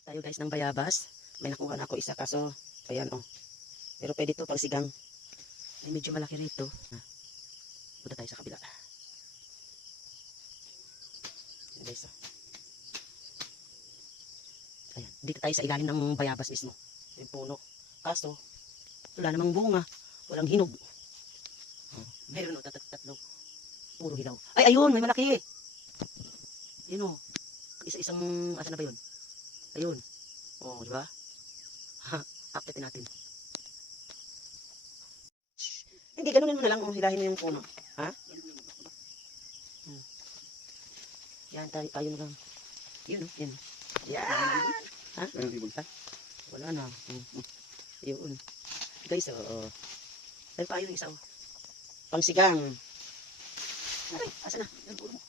Hanap tayo guys ng bayabas. May nakuha na ako isa kaso ayan oh. Pero pwede to pang sigang. Ay medyo malaki rito. Punta tayo sa kabila. Ayan guys oh. Ayan, dito tayo sa ilalim ng bayabas mismo. Yung puno. Kaso wala namang bunga, walang hinog. Meron o tatlo. Puro hilaw. Ay ayun, may malaki. Yun o. Isa-isang asa na ba yun? Ayun. Oh, di ba? Aktitin natin. Shhh. Hindi, ganunin mo na lang. Hilahin mo yung puno. Ha? Yan, tayo na lang. Yun, oh. Yan. Yan. Ha? Ha? Wala na. Yun. Guys, tayo pa yun isa. Pangsigang. Aray, asa na? Yan, puro mo.